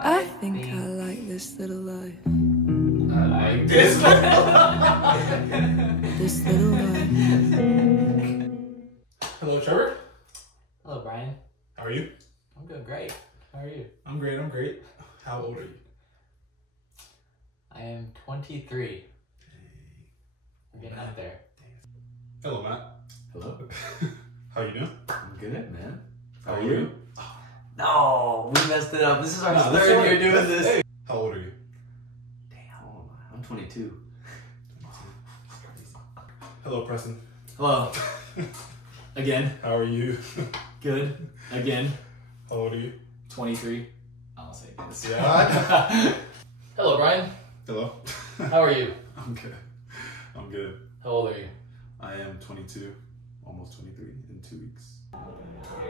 I think I like this little life. I like this little life. This little life. Hello, Trevor. Hello, Bryan. How are you? I'm doing great. How are you? I'm great. How old are you? I am 23. We're getting up there. Hello, Matt. Hello. How you doing? I'm good, man. How are you? No, we messed it up. This is our No, that's third all right. year doing this. Hey. How old are you? Damn, how old am I? I'm 22. Hello, Preston. Hello. Again. How are you? Good. Again. How old are you? 23. I'll say this. Yeah. Hello, Bryan. Hello. How are you? I'm good. I'm good. How old are you? I am 22, almost 23 in 2 weeks.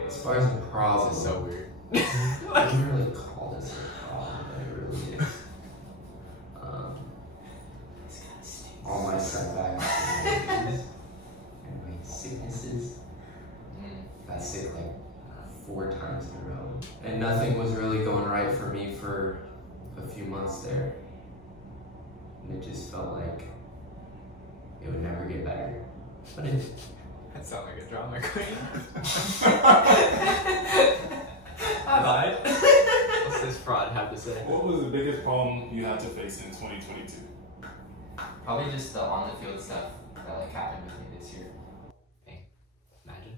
As far as the problem, This is so weird. I can't really call this a problem, but it really is. All my setbacks and my sicknesses. Got sick like 4 times in a row. And nothing was really going right for me for a few months there. And it just felt like it would never get better. But it That sounds like a drama queen. I lied. What's this fraud have to say? What was the biggest problem you had to face in 2022? probably just the on the field stuff that like happened with me this year. Imagine.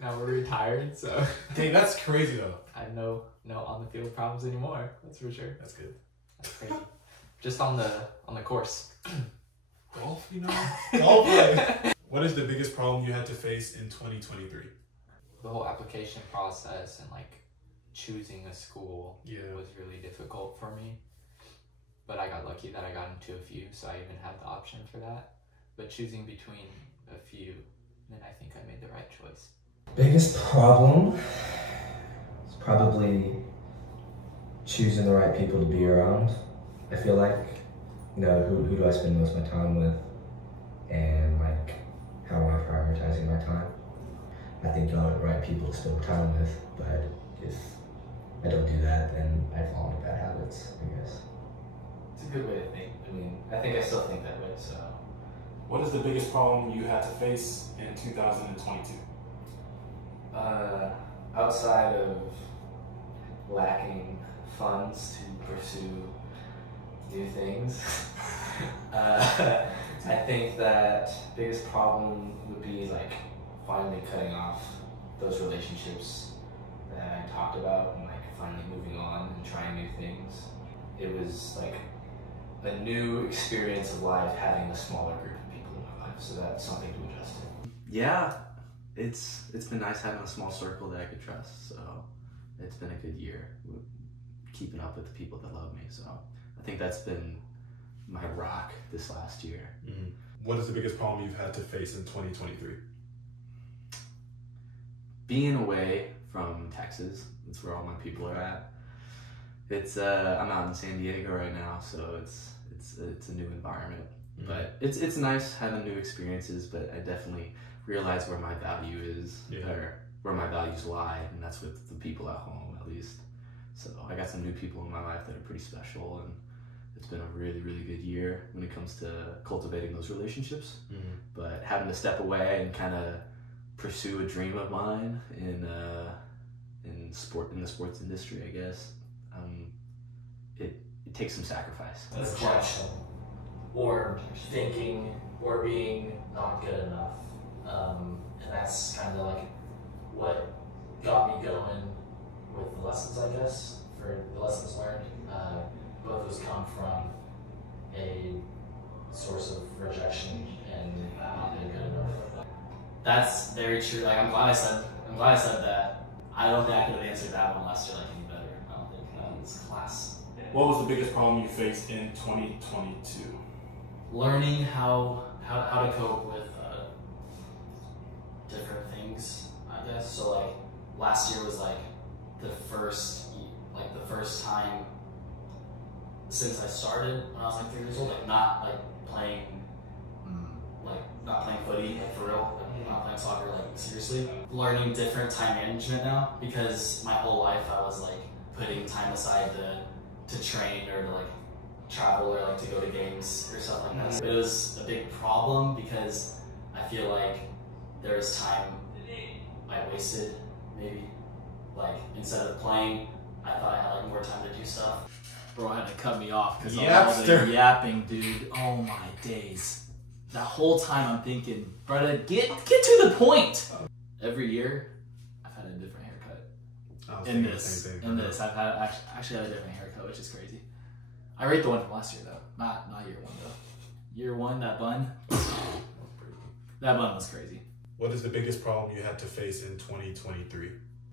Now we're retired, so Dang, that's crazy though. I have no on the field problems anymore. That's for sure. That's good. That's crazy. Just on the course. Golf, you know? Golf, like. What is the biggest problem you had to face in 2023? The whole application process and like choosing a school was really difficult for me. But I got lucky that I got into a few, so I even had the option for that. But choosing between a few, then I think I made the right choice. Biggest problem is probably choosing the right people to be around. I feel like, you know, who do I spend most of my time with, and like, how am I prioritizing my time? I think y'all are the right people to spend time with, but if I don't do that, then I fall into bad habits, I guess. It's a good way to think. I mean, I think I still think that way, so. What is the biggest problem you had to face in 2022? Outside of lacking funds to pursue new things, I think that biggest problem would be like finally cutting off those relationships that I talked about and like finally moving on and trying new things. It was like a new experience of life having a smaller group of people in my life, so that's something to adjust to. Yeah, it's been nice having a small circle that I could trust, so it's been a good year keeping up with the people that love me, so I think that's been my rock this last year. Mm-hmm. What is the biggest problem you've had to face in 2023? Being away from Texas, that's where all my people are at. It's I'm out in San Diego right now, so it's a new environment. Mm-hmm. But it's nice having new experiences, but I definitely realize where my value is, or where my values lie, and that's with the people at home, at least. So I got some new people in my life that are pretty special, and it's been a really, really good year when it comes to cultivating those relationships. Mm-hmm. But having to step away and kind of pursue a dream of mine in the sports industry, I guess, it takes some sacrifice. Rejection, or thinking, or being not good enough. And that's kind of like what got me going with the lessons, I guess, for the lessons learned. Both of those come from a source of rejection and not being good enough. That's very true. Like I'm glad I said that. I don't think I could have answered that one last year like any better. I don't think it's class. What was the biggest problem you faced in 2022? Learning how to cope with different things, I guess. So like last year was like the first time since I started when I was like 3 years old, like not playing footy, like for real. not playing soccer like seriously. Learning different time management now, because my whole life I was like putting time aside to train or to like travel or like to go to games or stuff like that. So it was a big problem because I feel like there was time I wasted maybe. Like instead of playing, I thought I had like more time to do stuff. Bro had to cut me off because all the yapping, dude. Oh my days. That whole time I'm thinking, brother, get to the point. Every year, I've had a different haircut. In this, I've had actually had a different haircut, which is crazy. I rate the one from last year though, not year one though. Year one, that bun, that bun was crazy. What is the biggest problem you had to face in 2023?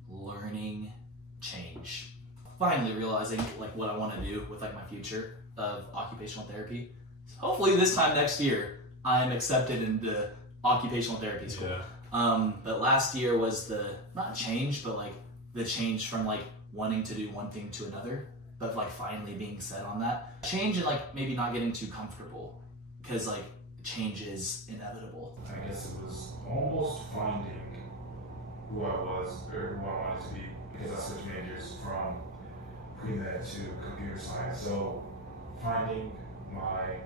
Learning change. Finally realizing like what I want to do with like my future of occupational therapy. So hopefully this time next year I am accepted into occupational therapy school. Yeah. But last year was the not change, but like the change from like wanting to do one thing to another, but like finally being set on that change and like maybe not getting too comfortable because like change is inevitable. I guess it was almost finding who I was or who I wanted to be, because I switched majors from pre-med to computer science. So finding my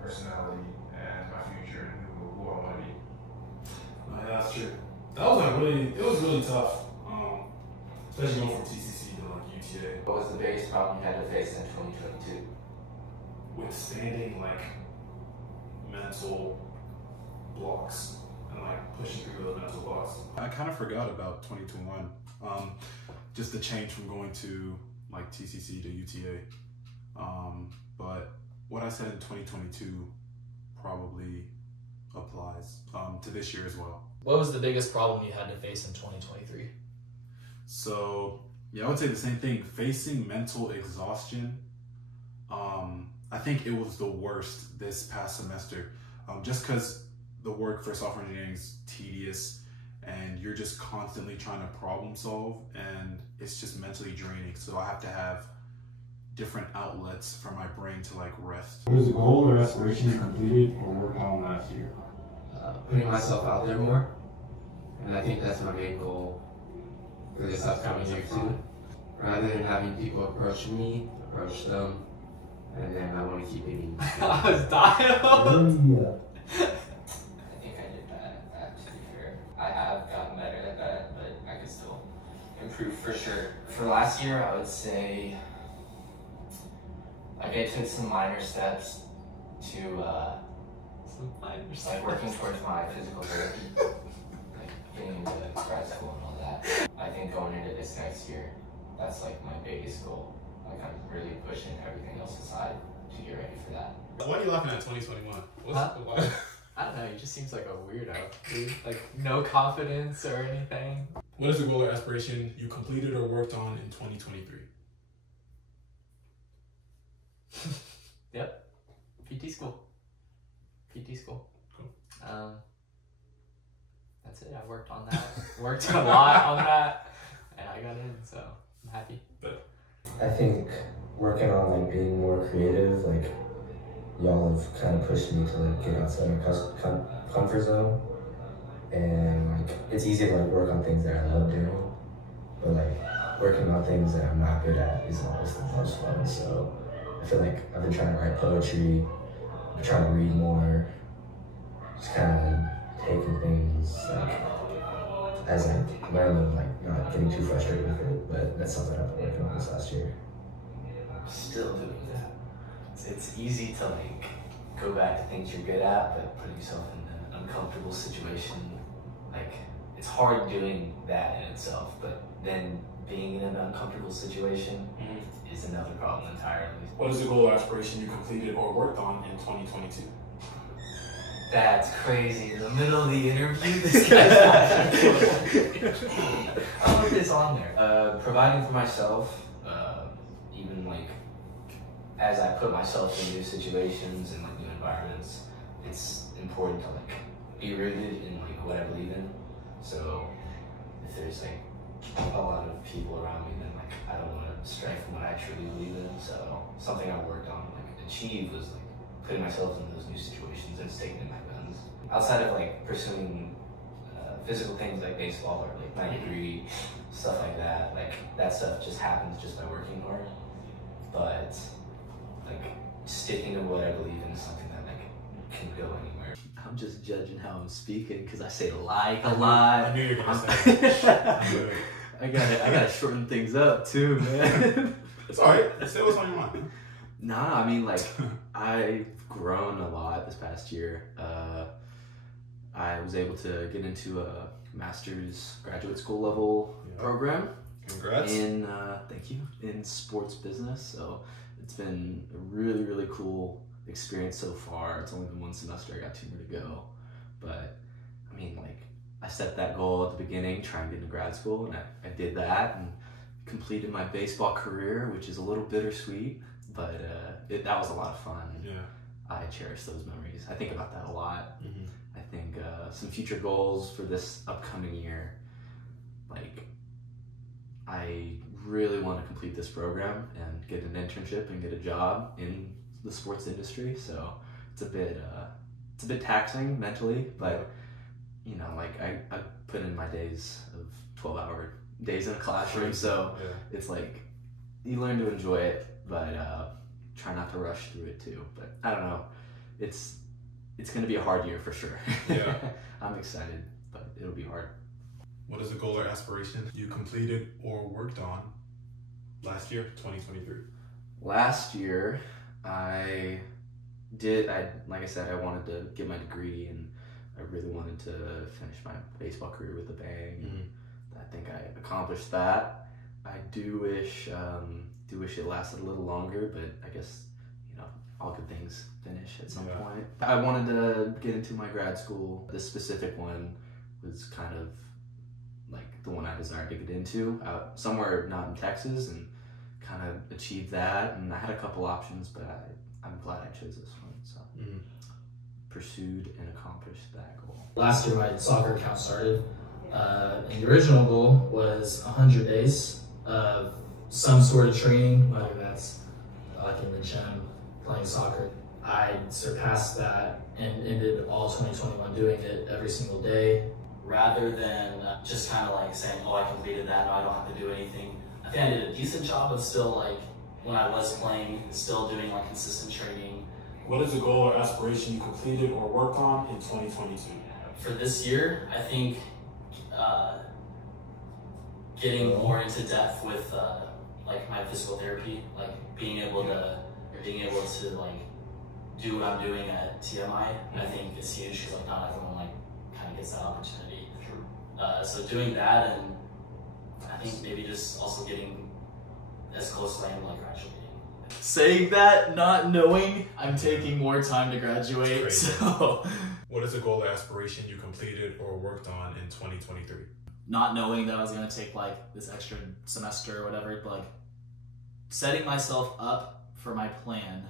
personality and my future and who I want to be. Yeah, that's true. That was like it was really tough, especially going from TCC to like UTA. What was the biggest problem you had to face in 2022? Withstanding like mental blocks and like pushing through those mental blocks. I kind of forgot about 2021. Just the change from going to like TCC to UTA. But what I said in 2022 probably applies to this year as well. What was the biggest problem you had to face in 2023? So yeah, I would say the same thing. Facing mental exhaustion. I think it was the worst this past semester. Just because the work for software engineering is tedious and you're just constantly trying to problem solve, and it's just mentally draining. So I have to have different outlets for my brain to like rest. What is the goal or aspiration you completed or worked on last year? Putting myself out there more, and I think that's my main goal for this upcoming year too. Rather than having people approach me, approach them, and then I want to keep being. I was dying. Yeah. I think I did that, to be fair. I have gotten better at that, but I could still improve for sure. For last year, I would say like I took some minor steps to like working towards my physical therapy, like getting into grad school and all that. I think going into this next year, that's like my biggest goal. Like I'm really pushing everything else aside to get ready for that. Why are you laughing at 2021? Why? I don't know, he just seems like a weirdo, dude. Like no confidence or anything. What is the goal or aspiration you completed or worked on in 2023? Yep. PT school. Cool. That's it. I worked on that. Worked a lot on that, and I got in, so I'm happy. I think working on like being more creative, like y'all have kind of pushed me to like get outside my comfort zone, and like it's easy to like work on things that I love doing, but like working on things that I'm not good at isn't always the most fun. So I feel like I've been trying to write poetry, I'm trying to read more, just kind of taking things like as I learn them, like not getting too frustrated with it. But that's something I've been working on this last year. Still doing that. It's easy to like go back to things you're good at, but putting yourself in an uncomfortable situation, like it's hard doing that in itself, but then being in an uncomfortable situation is another problem entirely. What is the goal or aspiration you completed or worked on in 2022? That's crazy. In the middle of the interview, this guy's I'll put this on there. Providing for myself, even like as I put myself in new situations and like new environments, it's important to like be rooted in like what I believe in. So if there's like a lot of people around me, then like I don't want to stray from what I truly believe in. So something I worked on, like achieve, was like putting myself in those new situations and sticking to my guns. Outside of like pursuing physical things like baseball or like my degree, stuff like that. Like that stuff just happens just by working hard. But like sticking to what I believe in is something that like can go anywhere. I'm just judging how I'm speaking because I say like a lot. I knew you were gonna say that. I gotta shorten things up too, man. It's alright. Say what's on your mind. Nah, I mean, like, I've grown a lot this past year. I was able to get into a master's graduate school level program. Congrats. Thank you, in sports business. So it's been a really, really cool experience so far. It's only been one semester, I got 2 more to go. But, I mean, like, I set that goal at the beginning, try and get into grad school, and I did that and completed my baseball career, which is a little bittersweet. But that was a lot of fun. Yeah. I cherish those memories. I think about that a lot. Mm-hmm. I think some future goals for this upcoming year, like I really want to complete this program and get an internship and get a job in the sports industry. So it's a bit taxing mentally, but you know, like I put in my days of 12-hour days in a classroom, so it's like you learn to enjoy it. But try not to rush through it too. But I don't know. It's going to be a hard year for sure. Yeah. I'm excited, but it'll be hard. What is a goal or aspiration you completed or worked on last year, 2023? Last year, like I said, I wanted to get my degree, and I really wanted to finish my baseball career with a bang. And I think I accomplished that. I do wish it lasted a little longer, but I guess, you know, all good things finish at some point. I wanted to get into my grad school. This specific one was kind of like the one I desired to get into, somewhere not in Texas, and kind of achieved that. And I had a couple options, but I'm glad I chose this one. So pursued and accomplished that goal. Last year my soccer account started, and the original goal was 100 days of some sort of training, whether that's like in the gym, playing soccer. I surpassed that and ended all 2021 doing it every single day. Rather than just kind of like saying, oh, I completed that, now I don't have to do anything. I think I did a decent job of still, like, when I was playing, still doing like consistent training. What is a goal or aspiration you completed or worked on in 2022? For this year, I think getting more into depth with like my physical therapy, like being able to like do what I'm doing at TMI, I think is huge because like not everyone like kind of gets that opportunity. So doing that, and I think maybe just also getting as close as I am like graduating. Saying that, not knowing I'm taking more time to graduate. So, what is a goal or aspiration you completed or worked on in 2023? Not knowing that I was gonna take like this extra semester or whatever, but like setting myself up for my plan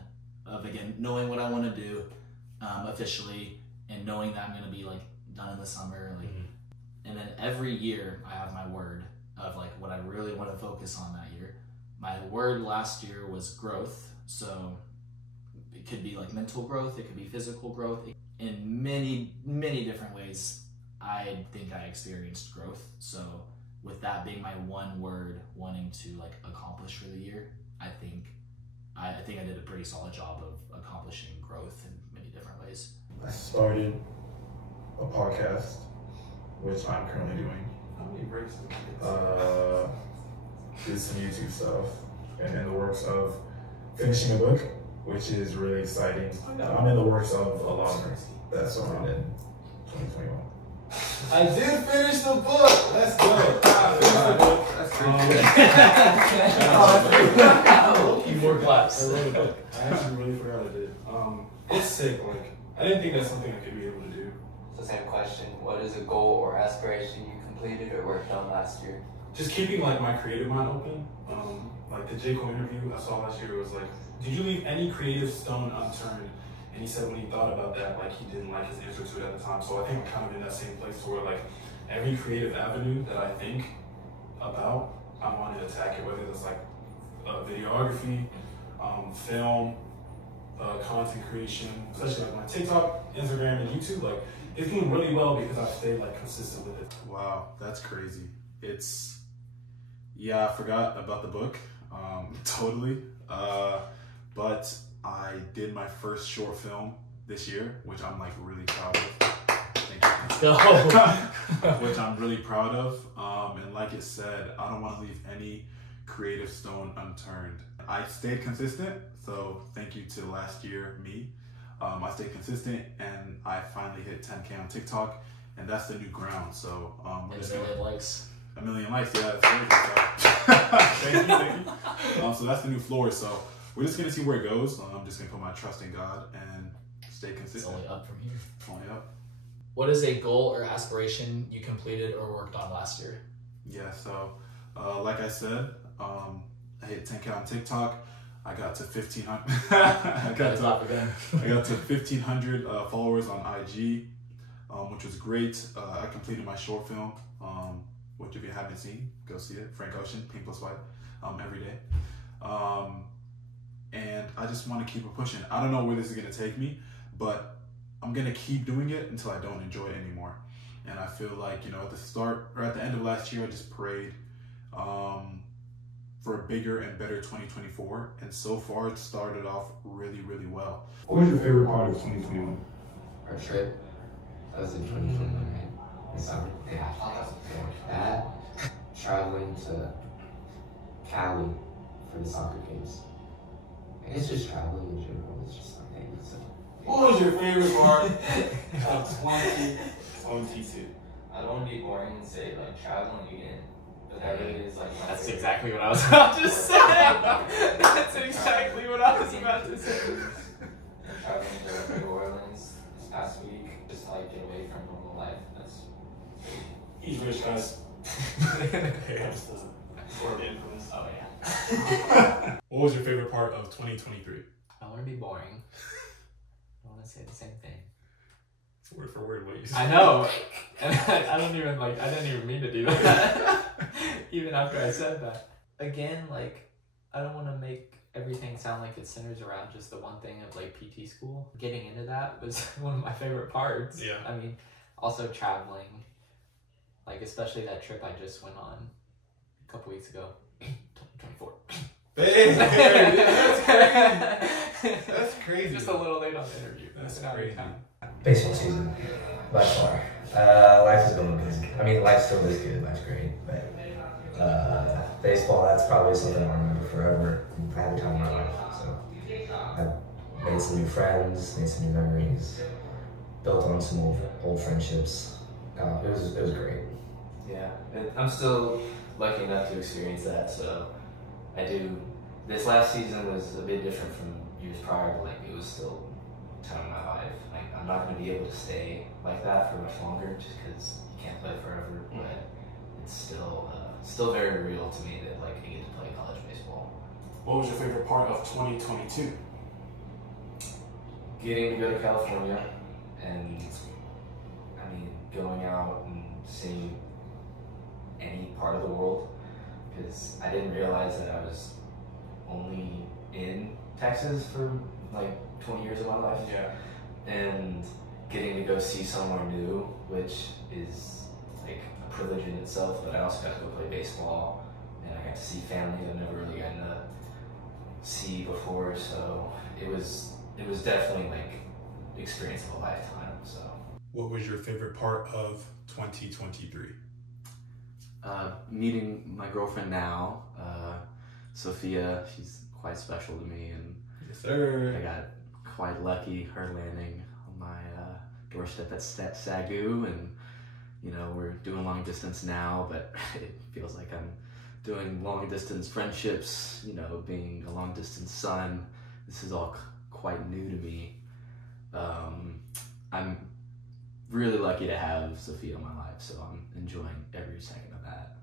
of, again, knowing what I want to do officially, and knowing that I'm gonna be like done in the summer, like, and then every year I have my word of like what I really want to focus on that year. My word last year was growth, so it could be like mental growth, it could be physical growth. In many, many different ways, I think I experienced growth. So with that being my one word wanting to like accomplish for the year, I think I did a pretty solid job of accomplishing growth in many different ways. I started a podcast, which I'm currently doing. How many breaks did Did some YouTube stuff, and in the works of finishing a book, which is really exciting. I'm in the works of a lot of things. That's what I'm in 2021. I did finish the book. Let's go. I finished the book. That's pretty more claps. I wrote a book. I actually really forgot I did. It's sick. Like, I didn't think that's something I could be able to do. So same question. What is a goal or aspiration you completed or worked on last year? Just keeping like my creative mind open. Like the J. Cole interview I saw last year was like, did you leave any creative stone unturned? And he said when he thought about that, like he didn't like his answer to it at the time. So I think I'm kind of in that same place to where like every creative avenue that I think about, I want to attack it, whether it's like videography, film, content creation, especially like my TikTok, Instagram, and YouTube. Like it's doing really well because I've stayed like consistent with it. Wow, that's crazy. Yeah, I forgot about the book, totally. But I did my first short film this year, which I'm like really proud of. Thank you. Let's go. Which I'm really proud of. And like it said, I don't want to leave any creative stone unturned. I stayed consistent, so thank you to last year me. I stayed consistent and I finally hit 10K on TikTok, and that's the new ground. So we're just gonna, likes. 1 million likes, yeah, that's crazy. Thank you. So that's the new floor. So we're just gonna see where it goes. I'm just gonna put my trust in God and stay consistent. It's only up from here. Only up. What is a goal or aspiration you completed or worked on last year? Yeah, so like I said, I hit 10K on TikTok. I got to 1,500. I got to 1,500 followers on IG, which was great. I completed my short film, which if you haven't seen, go see it. Frank Ocean, Pink Plus White, every day. And I just want to keep it pushing. I don't know where this is gonna take me, but I'm gonna keep doing it until I don't enjoy it anymore. And I feel like, you know, at the start or at the end of last year, I just prayed for a bigger and better 2024. And so far, it started off really, really well. What was your favorite part of 2021? Our trip. That was in 2021, right? The summer. Yeah. That, traveling to Cali for the soccer games. I guess just traveling in general is just like, so. What was your favorite part of 2022? I don't want to be boring and say like traveling again, but that really is like my That's favorite. exactly what I was about to say. That's exactly what I was about to say. Traveling to New Orleans this past week, just like get away from normal life. That's He's rich, guys. That's the sort of influence. Oh yeah. What was your favorite part of 2023? I want to be boring. I want to say the same thing. It's word for word what you said. I know, and I don't even like. I didn't even mean to do that. Even after I said that. Again, like I don't want to make everything sound like it centers around just the one thing of like PT school. Getting into that was one of my favorite parts. Yeah. I mean, also traveling, like especially that trip I just went on a couple weeks ago, 2024. Hey, that's crazy. That's crazy. Just a little late on the interview. That's But now we crazy. can. Baseball season, by far. Life is going good. I mean, life still is good. Life's great, but baseball, that's probably something I'll remember forever. I had the time of my life, so I made some new friends, made some new memories, built on some old friendships. It was great. Yeah, and I'm still lucky enough to experience that. So I do. This last season was a bit different from years prior, but like it was still time of my life. Like I'm not going to be able to stay like that for much longer, just because you can't play forever. But it's still very real to me that like I get to play college baseball. What was your favorite part of 2022? Getting to go to California, and I mean going out and seeing any part of the world, because I didn't realize that I was only in Texas for like 20 years of my life. Yeah. And getting to go see somewhere new, which is like a privilege in itself, but I also got to go play baseball, and I got to see families I've never really gotten to see before, so it was definitely like the experience of a lifetime. So What was your favorite part of 2023? meeting my girlfriend now, Sophia. She's quite special to me, and Yes, sir. I got quite lucky her landing on my doorstep at SAGU, and you know we're doing long distance now, but it feels like I'm doing long distance friendships, you know, being a long distance son. This is all quite new to me. I'm really lucky to have Sophia in my life, so I'm enjoying every second of that.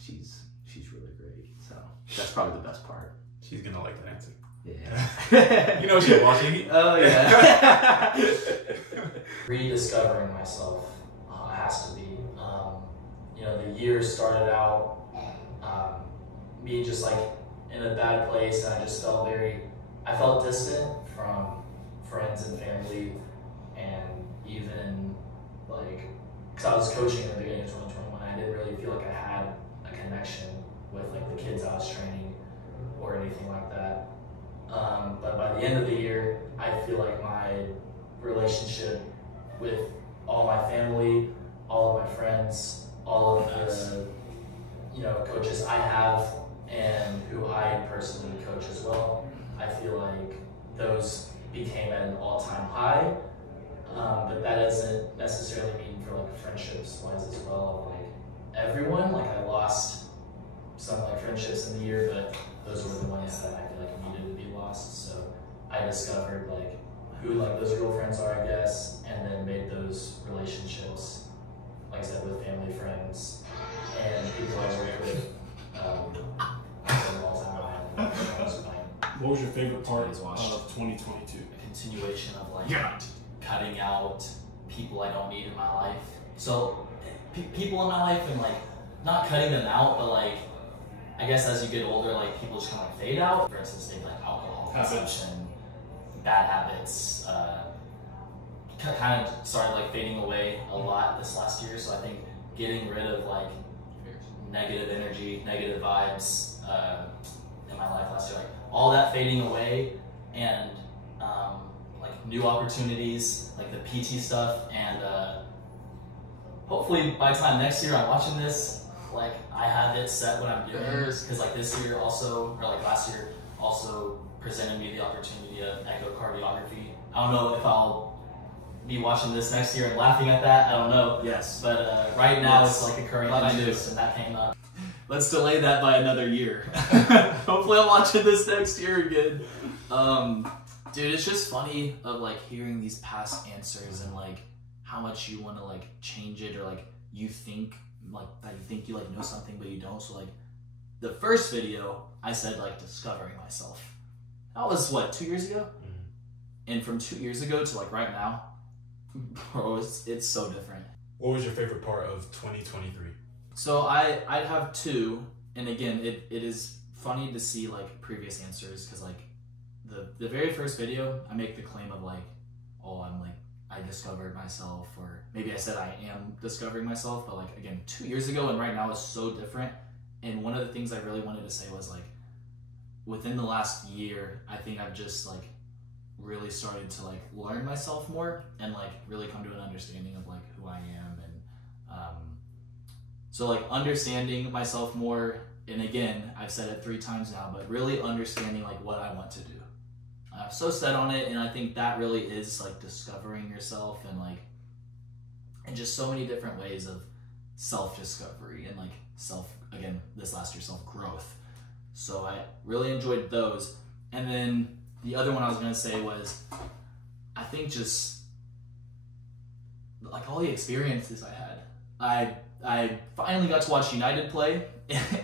She's really great, so that's probably the best part. She's gonna like that answer. Yeah. You know she's watching. Oh yeah. Rediscovering myself has to be. You know, the year started out me just like in a bad place, and I felt distant from friends and family, and even like, because I was coaching in the beginning of 2021, I didn't really feel like I had a connection with like the kids I was training or anything like that. But by the end of the year, I feel like my relationship with all my family, all of my friends, all of the coaches I have and who I personally coach as well, I feel like those became at an all-time high. But that doesn't necessarily mean for like friendships wise as well. Like everyone, like I lost some like friendships in the year, but those were the ones that I feel like needed to be lost. So I discovered like who like those real friends are, I guess, and then made those relationships, like I said, with family, friends, and people I work with. What was your favorite part of 2022? A continuation of like cutting out people I don't need in my life. So people in my life, and like not cutting them out, but like I guess as you get older, like people just kind of like fade out. For instance, take like alcohol consumption, bad habits, kind of started like fading away a lot this last year. So I think getting rid of like negative energy, negative vibes in my life last year, like all that fading away, and like new opportunities, like the PT stuff, and hopefully by the time next year I'm watching this, like I have it set what I'm doing, because like this year also, or like last year also presented me the opportunity of echocardiography. I don't know if I'll be watching this next year and laughing at that, I don't know. Yes. But right now it's like a current interest, and that came up. Let's delay that by another year. Hopefully I'm watching this next year again. Dude, it's just funny of like hearing these past answers and like how much you want to like change it, or like you think like that you think you like know something but you don't. So like the first video I said like discovering myself. That was what, 2 years ago? Mm-hmm. And from 2 years ago to like right now, bro, it's so different. What was your favorite part of 2023? So I'd have two, and again, it is funny to see like previous answers, because like the very first video, I make the claim of like, oh, I'm like, I discovered myself, or maybe I said I am discovering myself, but like again, 2 years ago and right now is so different. And one of the things I really wanted to say was like, within the last year, I think I've just like really started to like learn myself more and like really come to an understanding of like who I am. And so like understanding myself more, and again, I've said it 3 times now, but really understanding like what I want to do. I'm so set on it, and I think that really is like discovering yourself, and like, and just so many different ways of self-discovery and like again, this last year, self-growth. So I really enjoyed those. And then the other one I was gonna say was, I think just like all the experiences I had. I finally got to watch United play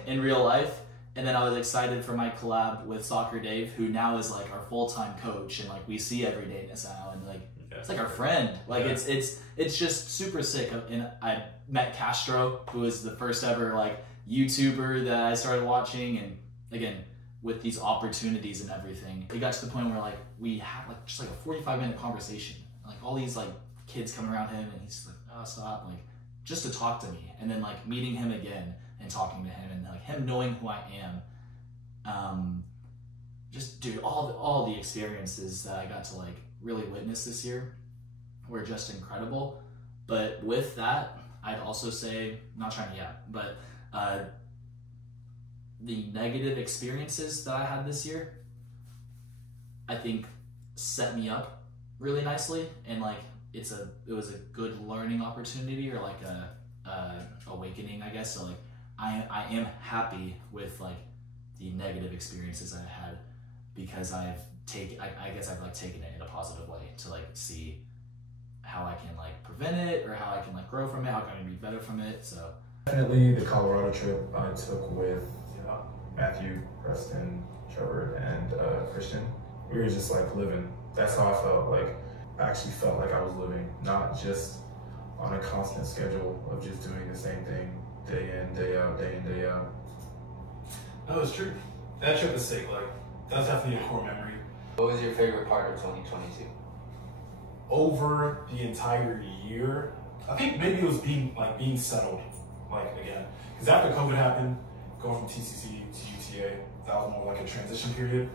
in real life, and then I was excited for my collab with Soccer Dave, who now is like our full-time coach, and like we see every day now, and like it's like our friend. Like it's just super sick. And I met Castro, who was the first ever like YouTuber that I started watching, and again, with these opportunities and everything, it got to the point where like we had like just like a 45-minute conversation, like all these like kids coming around him, and he's like, oh, stop, like just to talk to me, and then like meeting him again and talking to him, and like him knowing who I am. Just dude, all the experiences that I got to like really witness this year were just incredible. But with that, I'd also say, not trying to but the negative experiences that I had this year, I think set me up really nicely, and like it was a good learning opportunity, or like a awakening, I guess. So like I am happy with like the negative experiences I had, because I guess I've like taken it in a positive way to like see how I can like prevent it, or how I can like grow from it, how can I be better from it. So definitely the Colorado trip I took with Matthew, Preston, Trevor, and Christian. We were just like living. That's how I felt. Like I actually felt like I was living, not just on a constant schedule of just doing the same thing day in, day out, day in, day out. No, it's true. That trip is sick. Like that's definitely a core memory. What was your favorite part of 2022? Over the entire year, I think maybe it was being settled, like again, because after COVID happened, going from TCC to UTA, that was more like a transition period.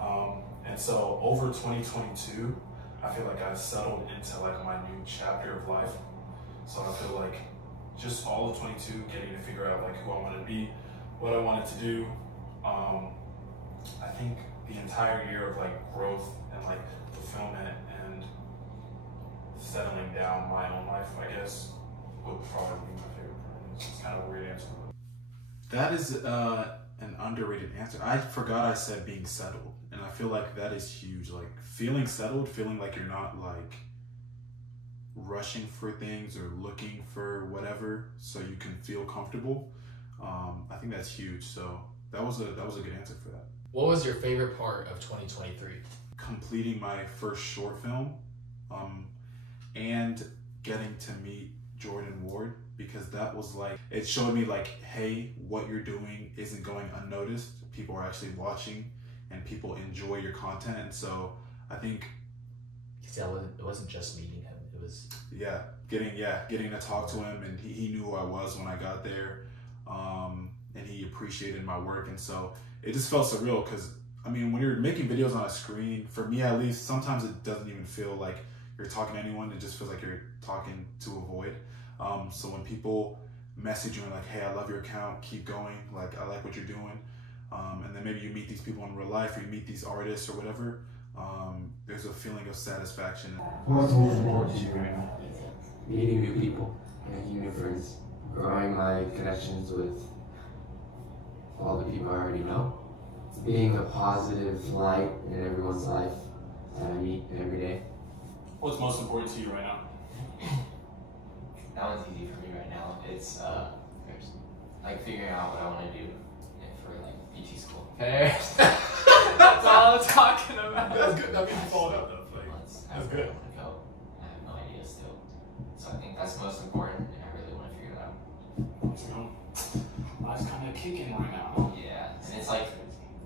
And so over 2022, I feel like I settled into like my new chapter of life. So I feel like just all of 22, getting to figure out like who I wanted to be, what I wanted to do. I think the entire year of like growth and like fulfillment and settling down my own life, I guess, would probably be my favorite part. It's kind of a weird answer. That is an underrated answer. I forgot I said being settled, and I feel like that is huge. Like feeling settled, feeling like you're not like rushing for things or looking for whatever, so you can feel comfortable. I think that's huge. So that was a good answer for that. What was your favorite part of 2023? Completing my first short film, and getting to meet Jordan Ward, because that was like, it showed me like, hey, what you're doing isn't going unnoticed. People are actually watching and people enjoy your content. And so I think, it wasn't just meeting him, it was getting to talk to him, and he knew who I was when I got there, and he appreciated my work. And so it just felt surreal, because I mean, when you're making videos on a screen, for me at least, sometimes it doesn't even feel like you're talking to anyone. It just feels like you're talking to a void. So when people message you and like, hey, I love your account, keep going, like I like what you're doing, and then maybe you meet these people in real life, or you meet these artists or whatever, there's a feeling of satisfaction. What's most important to you right now? Meeting new people, making new friends, growing my connections with all the people I already know, being a positive light in everyone's life that I meet every day. What's most important to you right now? That one's easy for me right now. It's like figuring out what I want to do for like PT school. That's all I'm talking about. That's good. That means you followed up though. Like, that's good. I have no idea still. So I think that's most important, and I really want to figure it out. Let's go. Life's kind of kicking right now. Yeah, and it's like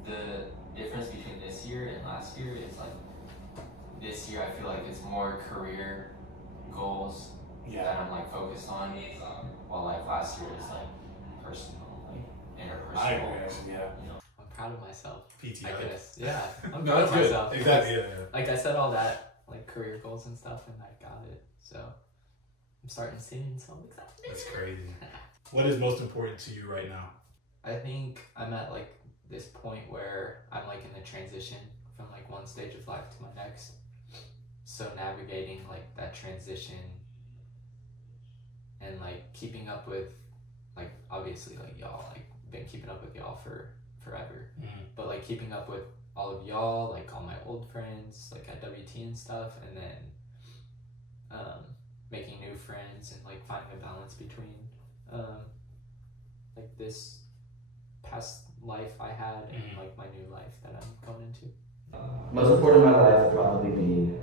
the difference between this year and last year is like, this year I feel like it's more career goals that I'm like focused on, while like last year was like personal, like interpersonal. I agree, actually, yeah. You know, I'm proud of myself. PTO. I guess. Yeah, I'm No, proud that's of good. myself. Exactly. Because, Yeah. like I said all that, like career goals and stuff, and I got it. So I'm starting soon, so I'm excited. That's crazy. What is most important to you right now? I think I'm at like this point where I'm like in the transition from like one stage of life to my next. So navigating like that transition and like keeping up with, like obviously like y'all, like been keeping up with y'all for forever, but like keeping up with all of y'all, like all my old friends like at WT and stuff, and then making new friends and like finding a balance between like this past life I had and like my new life that I'm going into. Most important in my life would probably be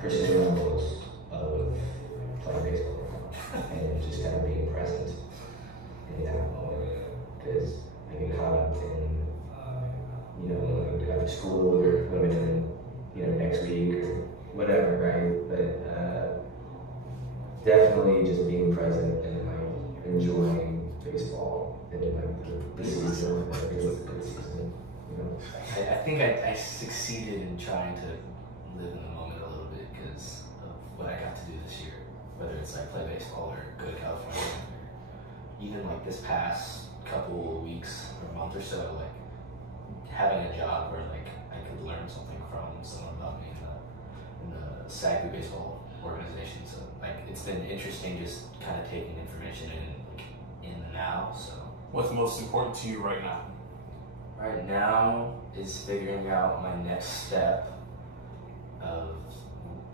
pursuing my goals of playing baseball and just kind of being present in that moment, because I get caught up in, you know, when I'm going to school or what I'm doing, you know, next week or whatever, right? But definitely just being present and like enjoying baseball and like the season, like it was a good season, you know. I think I succeeded in trying to live in the moment a little bit because of what I got to do this year. Whether it's like play baseball or go to California, or even like this past couple of weeks or month or so, like having a job where like I could learn something from someone about me in the SAG baseball organization. So like it's been interesting just kind of taking information in the now. So what's most important to you right now? Right now is figuring out my next step of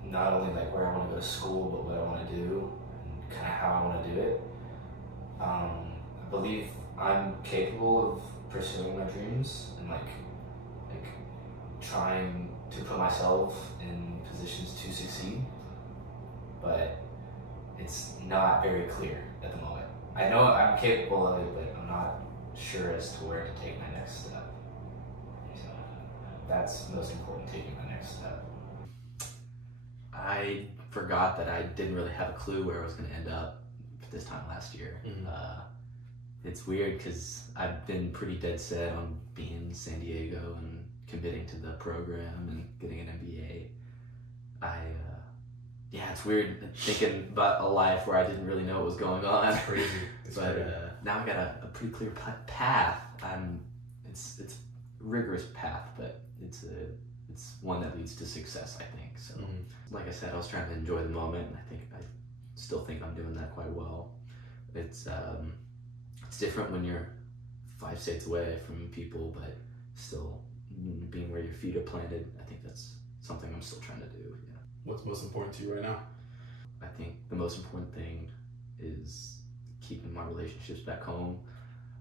not only like where I want to go to school, but what I want to do and kind of how I want to do it. I believe I'm capable of pursuing my dreams and like trying to put myself in positions to succeed, but it's not very clear at the moment. I know I'm capable of it, but I'm not sure as to where to take my next step. So that's most important, taking my next step. I forgot that I didn't really have a clue where I was going to end up this time last year. It's weird because I've been pretty dead set on being in San Diego and committing to the program and getting an MBA. Yeah, it's weird thinking about a life where I didn't really know what was going on. It's crazy. But now I've got a pretty clear path. It's a rigorous path, but it's one that leads to success, I think. So, like I said, I was trying to enjoy the moment, and I still think I'm doing that quite well. It's different when you're 5 states away from people, but still being where your feet are planted. I think that's something I'm still trying to do. Yeah. What's most important to you right now? I think the most important thing is keeping my relationships back home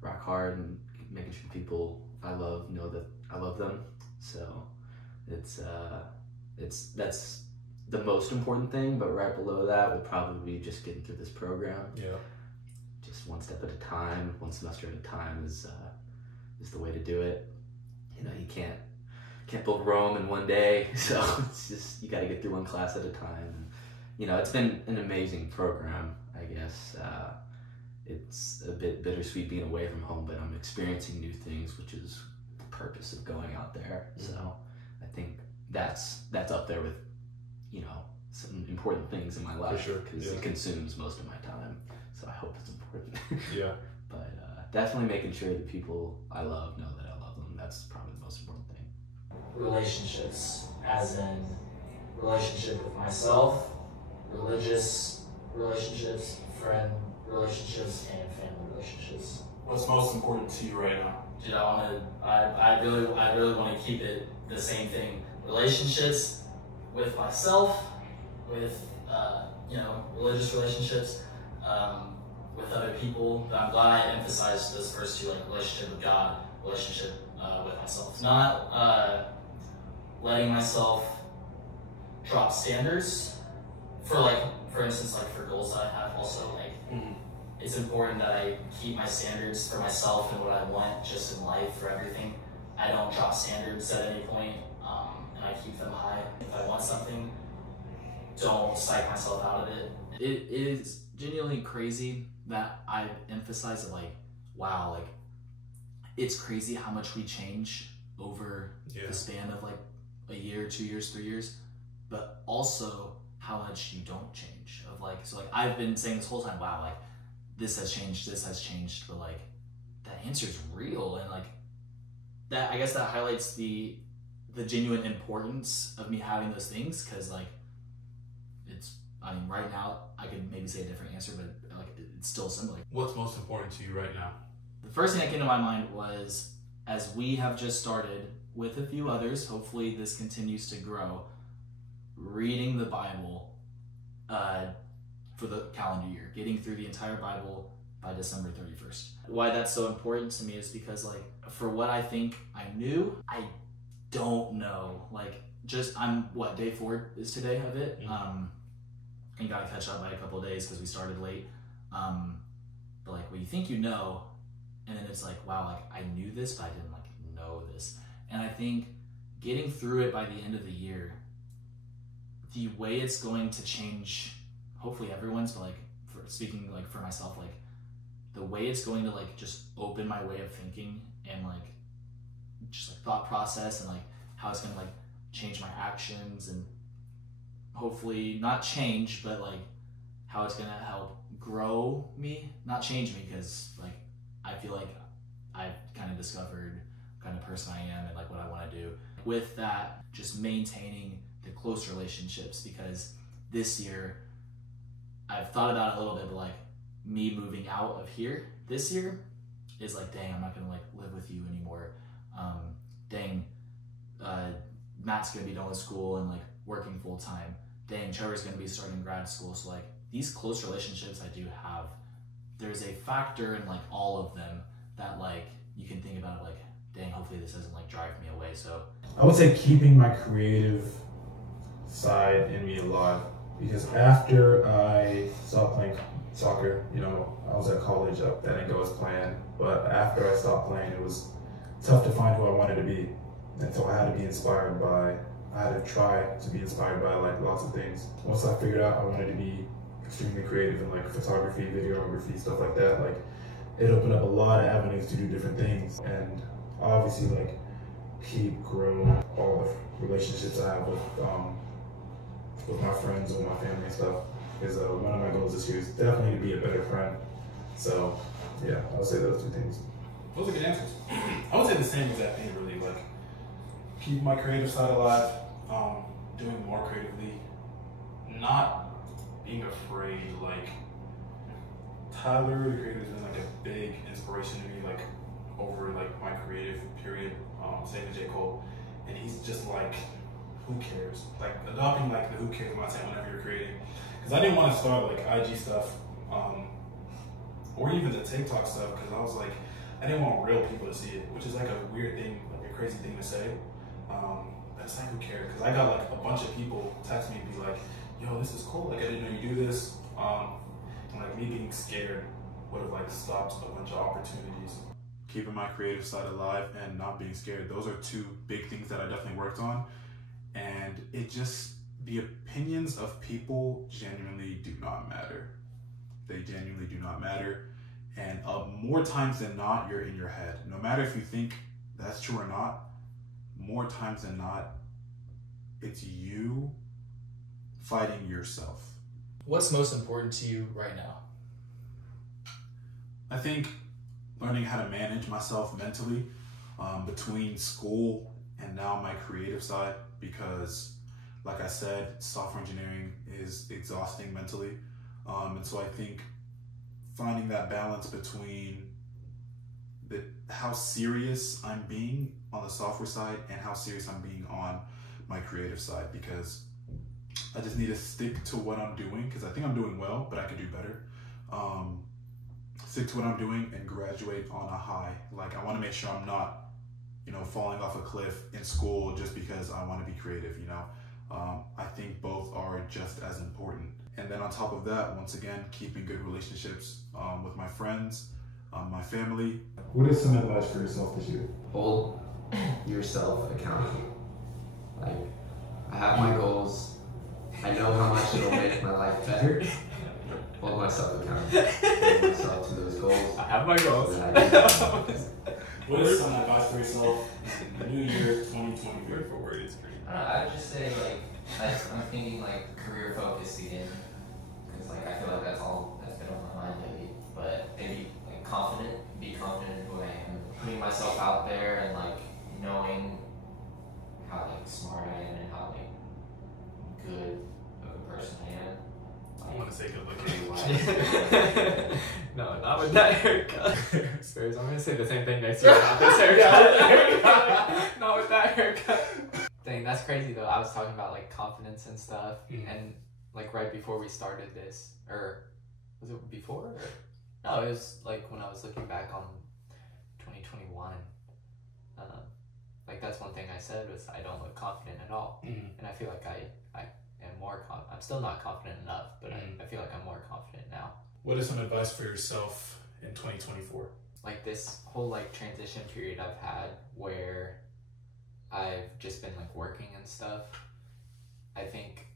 rock hard and making sure people I love know that I love them. So that's the most important thing, but right below that would probably be just getting through this program. Yeah. Just one step at a time, one semester at a time is the way to do it. You know, you can't build Rome in one day, so it's just, you got to get through one class at a time. And, you know, it's been an amazing program, I guess. It's a bit bittersweet being away from home, but I'm experiencing new things, which is the purpose of going out there. So I think that's up there with, you know, some important things in my life, because it consumes most of my time. So I hope it's important. Yeah. But definitely making sure the people I love know that I love them. That's probably the most important thing. Relationships, as in relationship with myself, religious relationships, friend relationships, and family relationships. What's most important to you right now? Dude, I really want to keep it the same thing. Relationships with myself, with religious relationships, with other people. But I'm glad I emphasized those first two, like relationship with God, relationship with myself. Not letting myself drop standards for instance, like for goals that I have also, like it's important that I keep my standards for myself and what I want just in life for everything. I don't drop standards at any point, and I keep them high. If I want something, don't psych myself out of it. It is genuinely crazy that I emphasize it, like, wow, like, it's crazy how much we change over the span of like a year, 2 years, 3 years, but also how much you don't change. Of like, so like I've been saying this whole time, wow, like this has changed, but like that answer is real, and like that, I guess that highlights the genuine importance of me having those things, because like right now I could maybe say a different answer, but like it's still similar. What's most important to you right now? The first thing that came to my mind was, as we have just started with a few others, hopefully this continues to grow, reading the Bible for the calendar year, getting through the entire Bible by December 31st. Why that's so important to me is because, like, for what I think I knew, I don't know. Like, day 4 is today of it. And got to catch up by a couple of days because we started late. But like, what you think you know, and then it's like, wow, like I knew this, but I didn't like know this. And I think getting through it by the end of the year, the way it's going to change, hopefully everyone's, but like speaking like for myself, like the way it's going to like just open my way of thinking and like just like thought process, and like how it's going to like change my actions, and hopefully not change, but like how it's going to help grow me, not change me, because like I feel like I've kind of discovered what kind of person I am and like what I want to do. With that, just maintaining the close relationships, because this year I've thought about it a little bit, but like me moving out of here this year is like, dang, I'm not gonna like live with you anymore. Matt's gonna be done with school and like working full time. Dang, Trevor's gonna be starting grad school. So like these close relationships I do have, there's a factor in like all of them that like you can think about it like, dang, hopefully this doesn't like drive me away. So I would say keeping my creative side in me alive, because after I stopped playing soccer, you know, I was at college, that didn't go as planned, but after I stopped playing, it was tough to find who I wanted to be, and so I had to be inspired by I had to try to be inspired by like lots of things. Once I figured out I wanted to be extremely creative in like photography, videography, stuff like that, like it opened up a lot of avenues to do different things, and obviously like keep growing all the relationships I have with my friends and my family and stuff. Because one of my goals this year is definitely to be a better friend. So yeah, I would say those two things. Those are good answers. I would say the same exact thing, really. Like, keep my creative side alive, doing more creatively, not being afraid. Like, Tyler, the creator, has been like a big inspiration to me, like, over like my creative period, same as J. Cole. And he's just like, who cares? Like, adopting like the who cares mindset whenever you're creating. Because I didn't want to start like IG stuff, or even the TikTok stuff, because I was like, I didn't want real people to see it, which is like a weird thing, like a crazy thing to say. But it's like, who cares? Because I got like a bunch of people text me and be like, yo, this is cool. Like, I didn't know you do this. And like me being scared would have like stopped a bunch of opportunities. Keeping my creative side alive and not being scared. Those are two big things that I definitely worked on. And it just, the opinions of people genuinely do not matter. They genuinely do not matter. And more times than not, you're in your head. No matter if you think that's true or not, more times than not, it's you fighting yourself. What's most important to you right now? I think learning how to manage myself mentally between school and now my creative side, because like I said, software engineering is exhausting mentally. And so I think finding that balance between how serious I'm being on the software side and how serious I'm being on my creative side, because I just need to stick to what I'm doing, because I think I'm doing well, but I could do better. Stick to what I'm doing and graduate on a high. Like, I want to make sure I'm not, falling off a cliff in school just because I want to be creative, I think both are just as important. And then on top of that, once again, keeping good relationships with my friends, my family. What is some advice for yourself this year? Hold yourself accountable. Like, I have my goals. I know how much it'll make my life better. Hold myself accountable. Hold myself to those goals. I have my goals. What is some advice for yourself in the new year 2020? Word for word, it's great. I don't know, I would just say, I'm thinking, career focused again. Because, I feel like that's all that's been on my mind lately. But maybe, be confident in who I am. Putting myself out there and, knowing how, smart I am and how, good of a person I am. I want to say good looking. No, not with that haircut. Serious, I'm gonna say the same thing next year. Not this haircut. Not with that haircut. Dang, that's crazy though. I was talking about confidence and stuff, and right before we started this, or was it before? Or? No, it was when I was looking back on 2021. That's one thing I said was I don't look confident at all, and I feel like I am more confident. I'm still not confident enough, but I feel like I'm more confident now. What is some advice for yourself in 2024? This whole transition period I've had where I've just been working and stuff. I think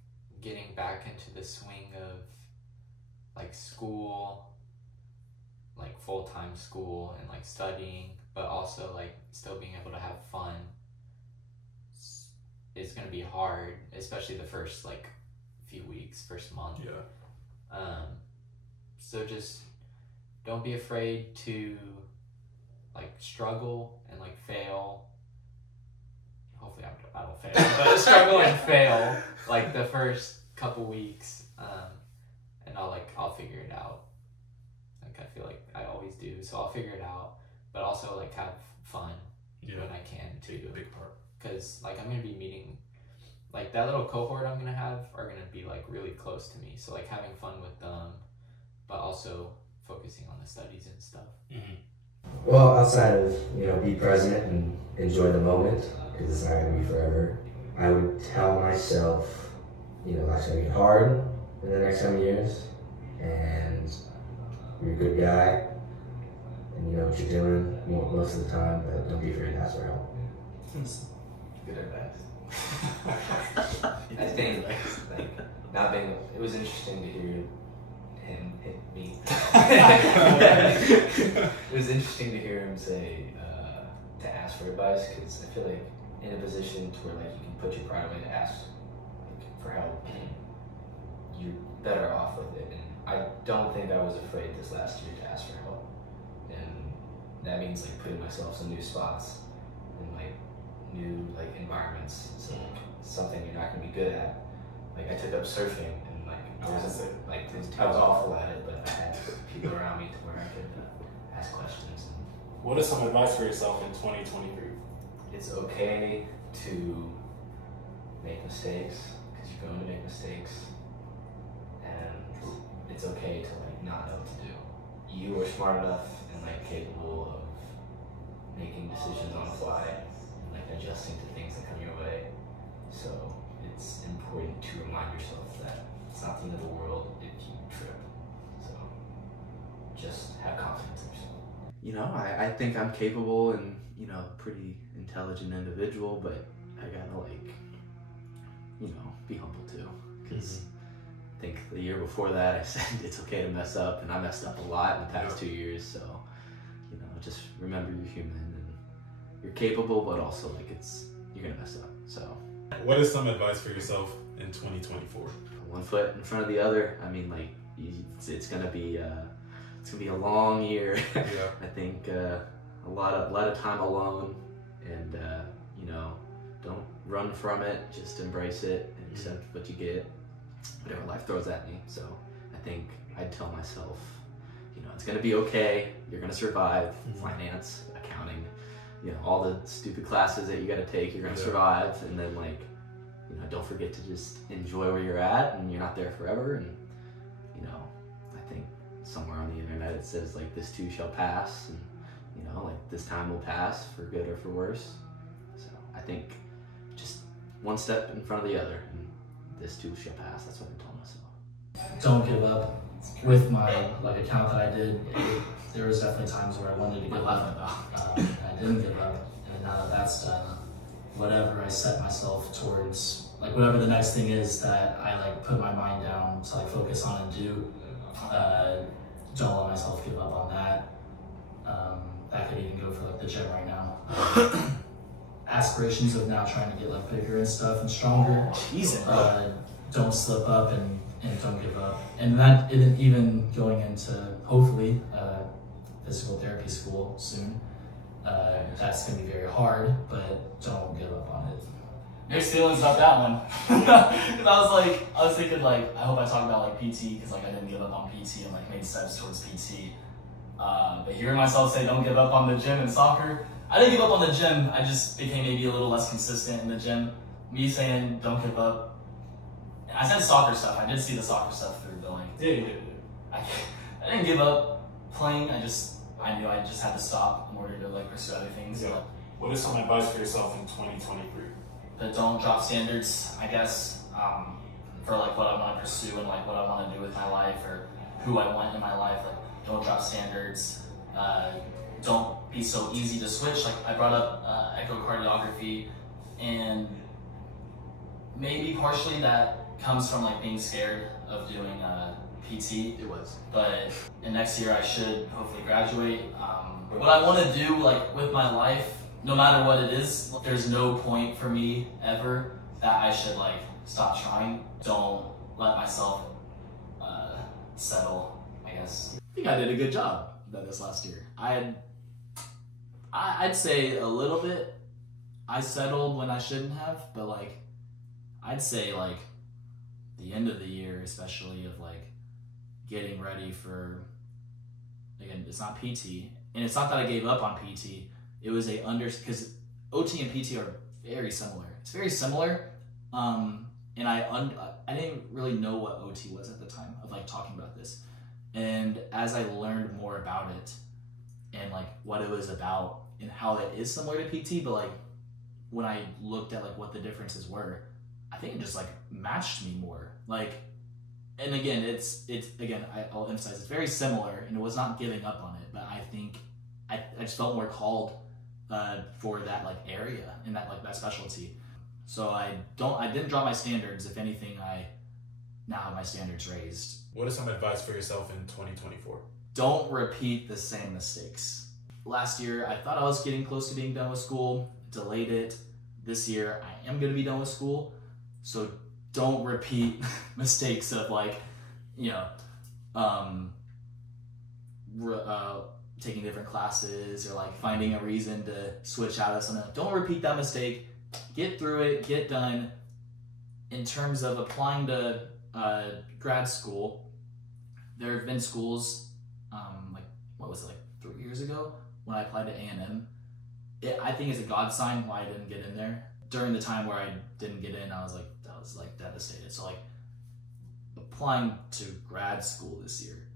getting back into the swing of school, full-time school and studying, but also still being able to have fun is going to be hard, especially the first few weeks, first month. Yeah. So just don't be afraid to struggle and fail. Hopefully I don't fail, but struggle and fail the first couple weeks, and I'll figure it out. I feel like I always do, so I'll figure it out. But also have fun when I can too. A big part. Because I'm gonna be meeting that little cohort I'm gonna have are gonna be really close to me. So having fun with them, but also focusing on the studies and stuff. Well, outside of be present and enjoy the moment, because it's not gonna be forever, I would tell myself life's gonna be hard in the next 7 years, and you're a good guy, and you know what you're doing most of the time, but don't be afraid to ask for help. Good advice. I think like not being. It was interesting to hear him hit me. It was interesting to hear him say to ask for advice, because I feel like in a position to where like you can put your pride away to ask like, for help, you're better off with it. And I don't think I was afraid this last year to ask for help, and that means like putting myself in new spots and like new like environments. So like, something you're not gonna be good at. Like I took up surfing, and like I wasn't like I was awful at it, but I had people around me to where I could ask questions. What is some advice for yourself in 2023? It's okay to make mistakes, because you're going to make mistakes, and it's okay to like not know what to do. You are smart enough and like capable of making decisions on the fly and like adjusting to things that come your way. So it's important to remind yourself that it's not the end of the world if you trip. So just have confidence in yourself. You know, I think I'm capable and, you know, pretty intelligent individual, but I gotta like, you know, be humble too. Because I think the year before that I said it's okay to mess up, and I messed up a lot in the past 2 years. So, you know, just remember you're human and you're capable, but also like you're gonna mess up. So. What is some advice for yourself in 2024? One foot in front of the other. I mean, like it's gonna be a long year. Yeah. I think a lot of time alone, and you know, don't run from it. Just embrace it and accept what you get, whatever life throws at me. So I think I'd tell myself, you know, it's gonna be okay. You're gonna survive. Finance, accounting, you know, all the stupid classes that you got to take. You're gonna survive, and then like, you know, don't forget to just enjoy where you're at, and you're not there forever. And you know, I think somewhere on the internet it says like this too shall pass, and you know, like this time will pass for good or for worse. So I think just one step in front of the other, and this too shall pass. That's what I'm telling myself. Don't give up. With my like account that I did, there was definitely times where I wanted to give up. I didn't give up, and now that that's done, whatever I set myself towards, like whatever the next thing is that I like put my mind down to like focus on and do, don't let myself give up on that. That could even go for like the gym right now. Aspirations of now trying to get like bigger and stuff and stronger. Don't slip up and don't give up. And that even going into hopefully physical therapy school soon. That's gonna be very hard, but don't give up on it. Mixed feelings about that one. Because I was thinking like, I hope I talk about like PT, because like I didn't give up on PT and like made steps towards PT. But hearing myself say don't give up on the gym and soccer, I didn't give up on the gym. I just became maybe a little less consistent in the gym. Me saying don't give up. I said soccer stuff. I did see the soccer stuff through, but like, I didn't give up playing. I knew I just had to stop in order to like pursue other things. Yeah. What is some advice for yourself in 2023? That don't drop standards, I guess, for like what I want to pursue and like what I want to do with my life or who I want in my life. Like, don't drop standards. Don't be so easy to switch. Like I brought up echocardiography, and maybe partially that comes from like being scared of doing PT. It was. But in next year I should hopefully graduate. What I want to do like with my life, no matter what it is, there's no point for me ever that I should like stop trying. Don't let myself settle, I guess. I think I did a good job this last year. I'd say a little bit. I settled when I shouldn't have, but like I'd say like the end of the year, especially of like getting ready for, again, it's not PT, and it's not that I gave up on PT. It was because OT and PT are very similar. It's very similar, and I didn't really know what OT was at the time of like talking about this, and as I learned more about it and like what it was about and how it is similar to PT, but like when I looked at like what the differences were, I think it just like matched me more. Like, and again, I'll emphasize it's very similar, and it was not giving up on it, but I think I just felt more called for that like area and that like that specialty. So I didn't drop my standards. If anything, I now have my standards raised. What is some advice for yourself in 2024? Don't repeat the same mistakes. Last year, I thought I was getting close to being done with school, delayed it. This year, I am going to be done with school. So don't repeat mistakes of taking different classes or finding a reason to switch out of something. Don't repeat that mistake. Get through it, get done. In terms of applying to grad school, there have been schools, 3 years ago when I applied to A&M. I think it's a God sign why I didn't get in there. During the time where I didn't get in, I was devastated. So applying to grad school this year,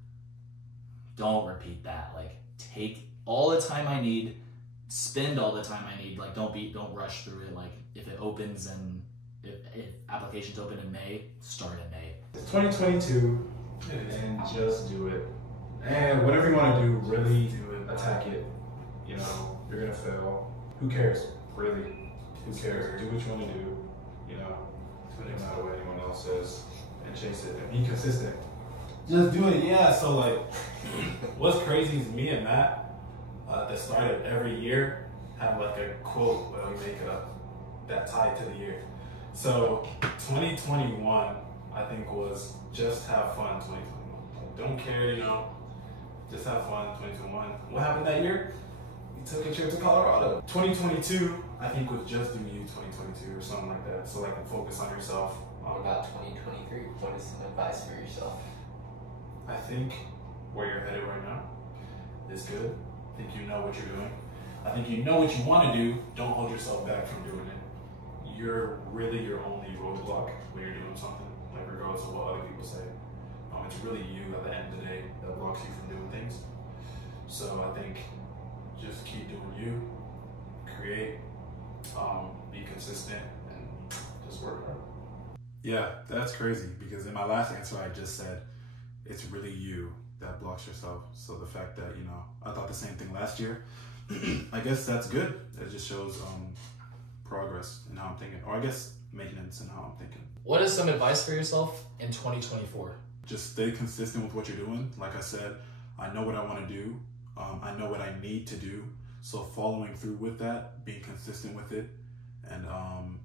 don't repeat that. Take all the time I need, spend all the time I need. Don't rush through it. If it opens and if applications open in May, start in May. It's 2022, and just do it. And whatever you want to do, really do it. Attack it. You're gonna fail. Who cares? Really? Who cares? Do what you want to do. No matter what anyone else says, and chase it and be consistent. Just do it, yeah. So what's crazy is me and Matt, at the start of every year, have a quote where we make that tied to the year. So 2021, I think, was just have fun. 2021, don't care, just have fun. 2021. What happened that year? We took a trip to Colorado. 2022, I think, was just do you 2022 or something like that. So focus on yourself. What about 2023? What is some advice for yourself? I think where you're headed right now is good. I think you know what you're doing. I think you know what you want to do. Don't hold yourself back from doing it. You're really your only roadblock when you're doing something, regardless of what other people say. It's really you at the end of the day that blocks you from doing things. So I think just keep doing you, create, be consistent, and just work hard. Yeah, that's crazy because in my last answer I just said it's really you that blocks yourself. So the fact that, I thought the same thing last year, I guess that's good. It just shows progress in how I'm thinking, or I guess maintenance in how I'm thinking. What is some advice for yourself in 2024? Just stay consistent with what you're doing. Like I said, I know what I want to do. I know what I need to do. So following through with that, being consistent with it, and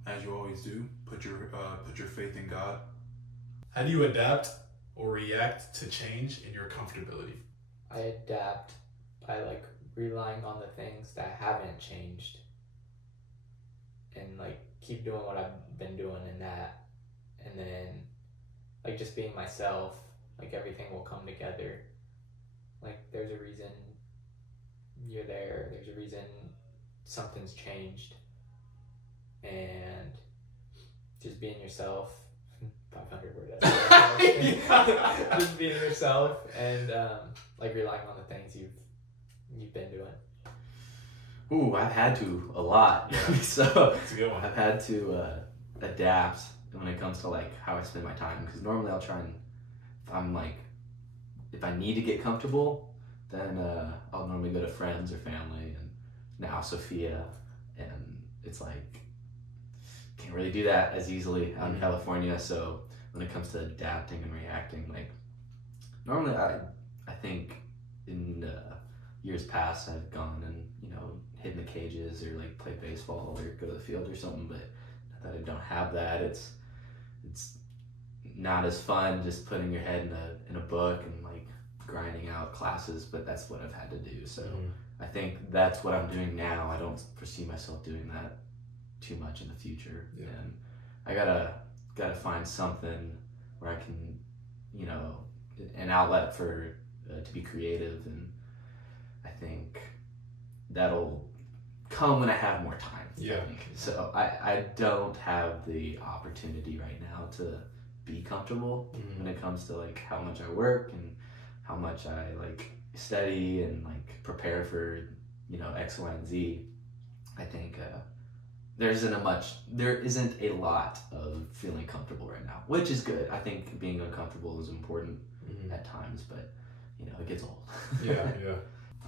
as you always do, put your faith in God. How do you adapt or react to change in your comfortability? I adapt by relying on the things that haven't changed, and keep doing what I've been doing in that, and then just being myself. Everything will come together. There's a reason you're there. There's a reason something's changed, and just being yourself. 500 word essay. Just being yourself and relying on the things you've been doing. Ooh, I've had to a lot. So That's a good one. I've had to adapt when it comes to how I spend my time, because normally I'll try and if I need to get comfortable, then I'll normally go to friends or family, and now Sophia, and it's can't really do that as easily out in California. So when it comes to adapting and reacting, normally I think in years past I've gone and hit in the cages or play baseball or go to the field or something, but now that I don't have that, it's not as fun just putting your head in a book and grinding out classes, but that's what I've had to do. So I think that's what I'm doing now. I don't foresee myself doing that too much in the future. Yeah. And I gotta find something where I can, an outlet for to be creative, and I think that'll come when I have more time. Yeah. So I don't have the opportunity right now to be comfortable when it comes to how much I work and how much I study and prepare for X, Y, and Z. I think there isn't a lot of feeling comfortable right now, which is good. I think being uncomfortable is important at times, but it gets old. Yeah.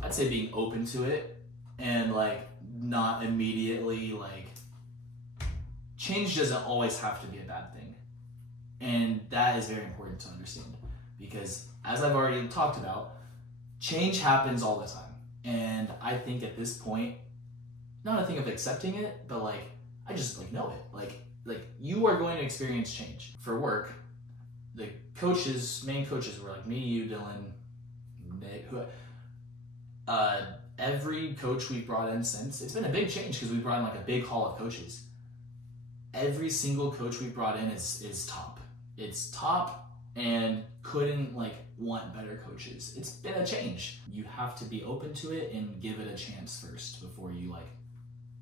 I'd say being open to it and not immediately change doesn't always have to be a bad thing. And that is very important to understand, because as I've already talked about, change happens all the time. And I think at this point, not a thing of accepting it, but like, I just like know it. Like you are going to experience change. For work, the main coaches were like me, you, Dylan, Nick, every coach we've brought in since, it's been a big change because we brought in like a big haul of coaches. Every single coach we brought in is top. It's top and couldn't like want better coaches. It's been a change. You have to be open to it and give it a chance first before you like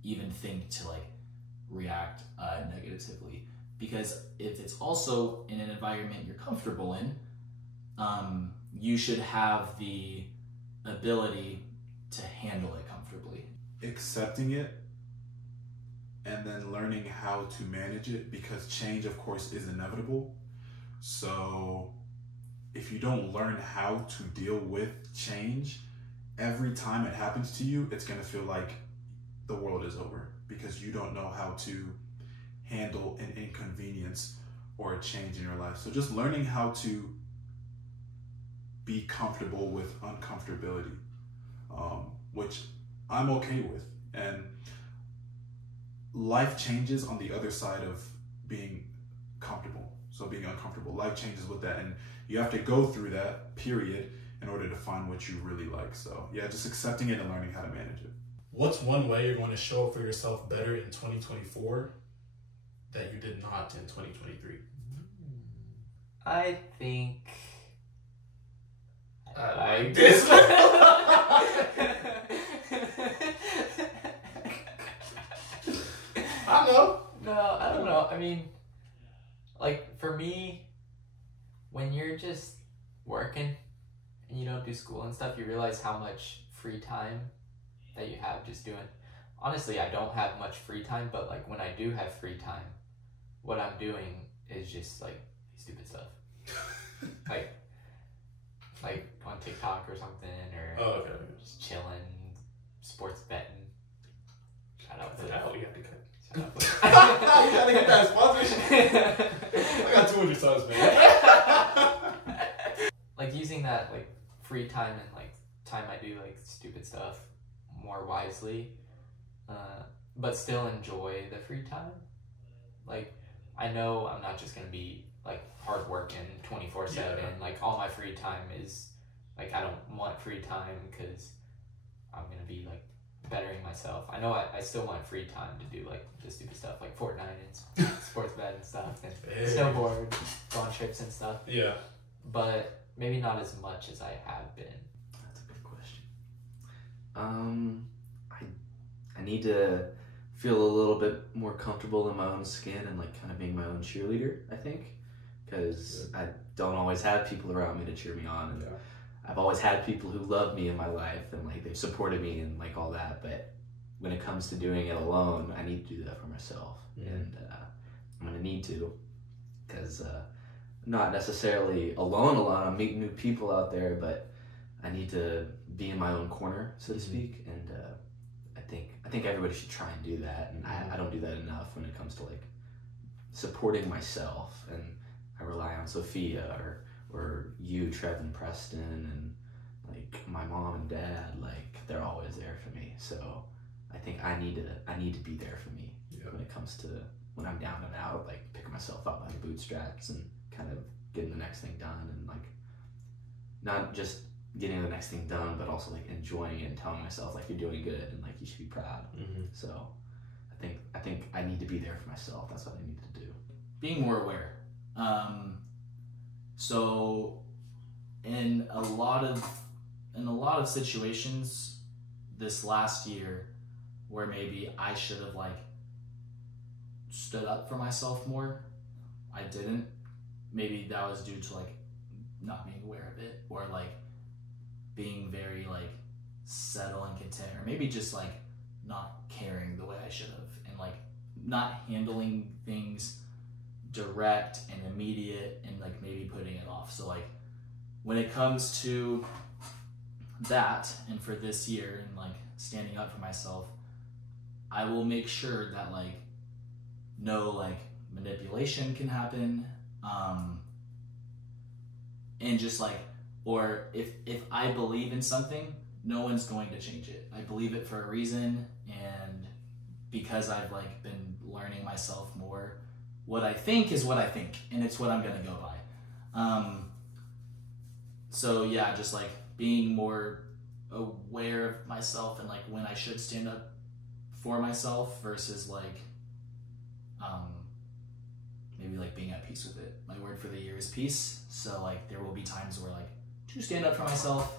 even think to like react negatively. Because if it's also in an environment you're comfortable in, you should have the ability to handle it comfortably. Accepting it and then learning how to manage it, because change, of course, is inevitable. So if you don't learn how to deal with change, every time it happens to you, it's going to feel like the world is over, because you don't know how to handle an inconvenience or a change in your life. So just learning how to be comfortable with uncomfortability, which I'm okay with. And life changes on the other side of being comfortable. So being uncomfortable, life changes with that. And you have to go through that period in order to find what you really like. So yeah, just accepting it and learning how to manage it. What's one way you're going to show up for yourself better in 2024 that you did not in 2023? I think I like this. I know. No, I don't know. I mean, like for me, when you're just working and you don't do school and stuff, you realize how much free time that you have just doing. Honestly, I don't have much free time, but like when I do have free time, what I'm doing is just like stupid stuff. like on TikTok or something, or just chilling, sports betting. Shout out to that. We have to cut. Shout out You gotta get that sponsorship. I got 200 subs, man. Like using that like free time and like time I do like stupid stuff more wisely, but still enjoy the free time. Like I know I'm not just gonna be like hard working 24/7. Like all my free time is like, I don't want free time because I'm gonna be like bettering myself. I know I still want free time to do like the stupid stuff like Fortnite and sports bet and stuff, and snowboard, go on trips and stuff. Yeah. But maybe not as much as I have been. That's a good question. I need to feel a little bit more comfortable in my own skin and like kind of being my own cheerleader, I think, because I don't always have people around me to cheer me on, and I've always had people who love me in my life and like they've supported me and like all that, but when it comes to doing it alone, I need to do that for myself. And I'm gonna need to, because not necessarily alone, I'm meeting new people out there, but I need to be in my own corner, so to speak. And I think everybody should try and do that, and I don't do that enough when it comes to like supporting myself. And I rely on Sophia or you, Trevor, and Preston, and like my mom and dad. Like they're always there for me. So I think I need to be there for me when it comes to when I'm down and out, like picking myself up by the bootstraps and kind of getting the next thing done, and like not just getting the next thing done, but also like enjoying it and telling myself like you're doing good and like you should be proud. So I think I need to be there for myself. That's what I need to do. Being more aware. So in a lot of situations this last year where maybe I should have like stood up for myself more, I didn't. Maybe that was due to like not being aware of it, or like being very like settled and content, or maybe just like not caring the way I should have, and like not handling things direct and immediate, and like maybe putting it off. So like when it comes to that, and for this year and like standing up for myself, I will make sure that like no like manipulation can happen, and just like, or if I believe in something, no one's going to change it. I believe it for a reason, and because I've like been learning myself more, what I think is what I think, and it's what I'm gonna go by. So yeah, just like being more aware of myself and like when I should stand up for myself versus like maybe like being at peace with it. My word for the year is peace. So like there will be times where like to stand up for myself,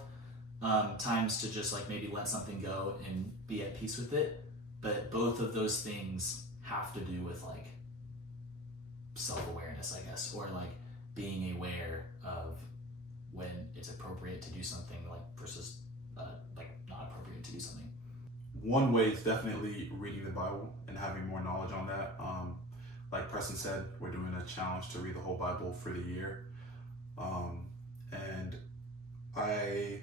times to just like maybe let something go and be at peace with it. But both of those things have to do with like self-awareness, I guess, or like being aware of when it's appropriate to do something like versus like not appropriate to do something. One way is definitely reading the Bible and having more knowledge on that. Like Preston said, we're doing a challenge to read the whole Bible for the year. And I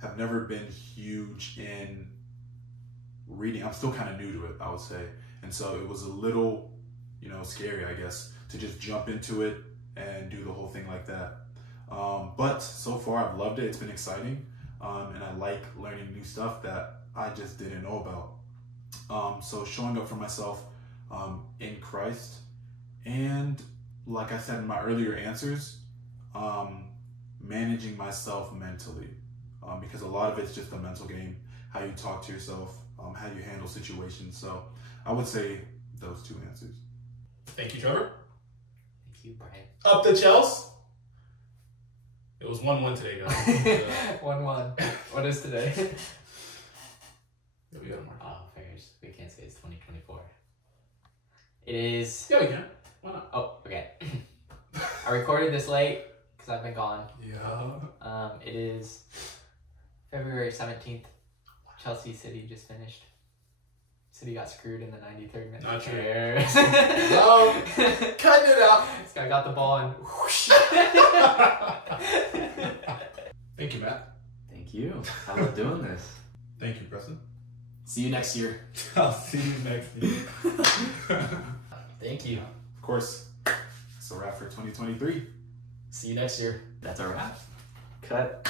have never been huge in reading. I'm still kind of new to it, I would say. And so it was a little, scary, I guess, to just jump into it and do the whole thing like that. But so far I've loved it. It's been exciting. And I like learning new stuff that I just didn't know about. So showing up for myself in Christ, and like I said in my earlier answers, managing myself mentally, because a lot of it's just a mental game, how you talk to yourself, how you handle situations. So I would say those two answers. Thank you, Trevor. Thank you, Bryan. Up the Chels. It was 1-1 today, guys. 1-1. What is today? Yeah, we got more. Oh, figures. We can't say it's 2024. It is. Yeah, we can. Why not? Oh, okay. I recorded this late because I've been gone. Yeah. It is February 17th. Chelsea City just finished. City got screwed in the 93rd minute. Not true. No, cut it out. This guy got the ball and whoosh. Thank you, Matt. Thank you. I love doing this. Thank you, Preston. See you next year. I'll see you next year. Thank you. Of course, it's a wrap for 2023. See you next year. That's a wrap. Cut.